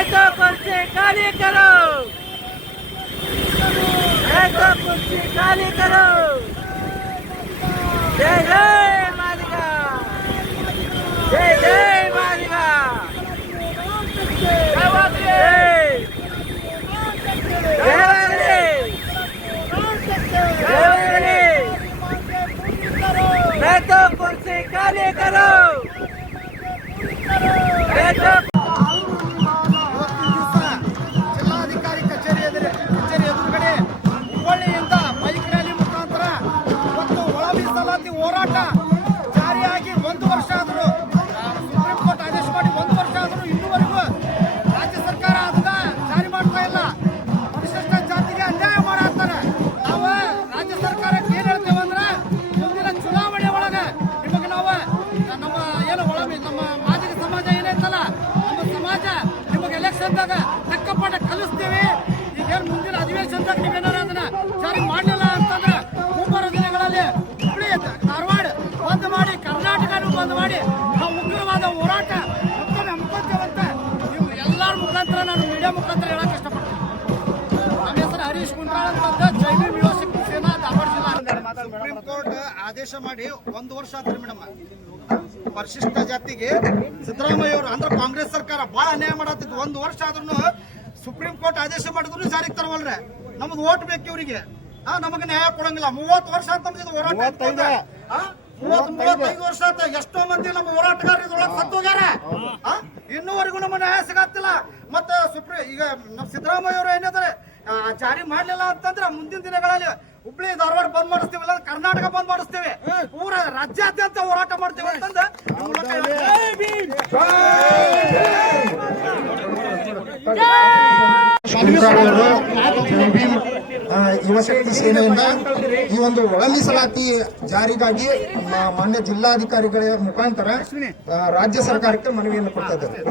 तो कुर्सी खाली करो है तो कुर्सी खाली करो जय जय मालिका जय जय मालिका जय जय जय मैं तो कुर्सी खाली करो ಮೀಸಲಾತಿ ಸುಪ್ರೀಂ ಕೋರ್ಟ್ ಆದೇಶ ಮಾಡಿ ಒಂದು ವರ್ಷ ಆದ್ರೆ ಮೇಡಮ್. ಪರಿಶಿಷ್ಟ ಜಾತಿಗೆ ಸಿದ್ದರಾಮಯ್ಯ ಅವರು ಅಂದ್ರೆ ಕಾಂಗ್ರೆಸ್ ಸರ್ಕಾರ ಬಹಳ ಅನ್ಯಾಯ ಮಾಡತ್ತಿತ್ತು. ಒಂದು ವರ್ಷ ಆದ್ರೂ ಸುಪ್ರೀಂ ಕೋರ್ಟ್ ಆದೇಶ ಮಾಡಿದ್ರು ಜಾರಿಗೆ ತರವಲ್ರೆ? ನಮ್ದು ಓಟ್ ಬೇಕು ಇವರಿಗೆ. ಆ ನಮಗೆ ನ್ಯಾಯ ಕೊಡಂಗಿಲ್ಲ. ಮೂವತ್ತು ವರ್ಷ ಅಂತ? ಮೂವತ್ತೈದು. ವರ್ಷ ಆತ ಎಷ್ಟೋ ಮಂದಿ ನಮ್ಮ ಹೋರಾಟಗಾರ ಇದ್ರೊಳಗೆ ಸತ್ತು ಹೋಗ್ಯಾರ. ಆ? ಇನ್ನೂವರೆಗೂ ನಮ್ಮ ನ್ಯಾಯ ಸಿಗತ್ತಿಲ್ಲ. ಮತ್ತೆ ಸುಪ್ರೀಂ ಈಗ ನಮ್ಮ ಸಿದ್ದರಾಮಯ್ಯ ಅವರು ಏನಿದ್ದಾರೆ ಜಾರಿ ಮಾಡ್ಲಿಲ್ಲ ಅಂತಂದ್ರೆ ಮುಂದಿನ ದಿನಗಳಲ್ಲಿ ಹುಬ್ಳಿ ಧಾರವಾಡ ಬಂದ್ ಮಾಡಿಸ್ತೀವಿ ಇಲ್ಲ ಕರ್ನಾಟಕ ಬಂದ್ ಮಾಡಿಸ್ತೀವಿ. ಊರ ರಾಜ್ಯಾದ್ಯಂತ ಹೋರಾಟ ಮಾಡ್ತೀವಿ ಭೀಮ್. ಯುವಶಕ್ತಿ ಸೇನೆಯಿಂದ ಈ ಒಂದು ಒಳ ಮೀಸಲಾತಿ ಜಾರಿಗಾಗಿ ಮ- ಮಾನ್ಯ ಜಿಲ್ಲಾಧಿಕಾರಿಗಳ ಮುಖಾಂತರ ರಾಜ್ಯ ಸರ್ಕಾರಕ್ಕೆ ಮನವಿಯನ್ನು ಕೊಡ್ತಾ ಇದ್ದಾರೆ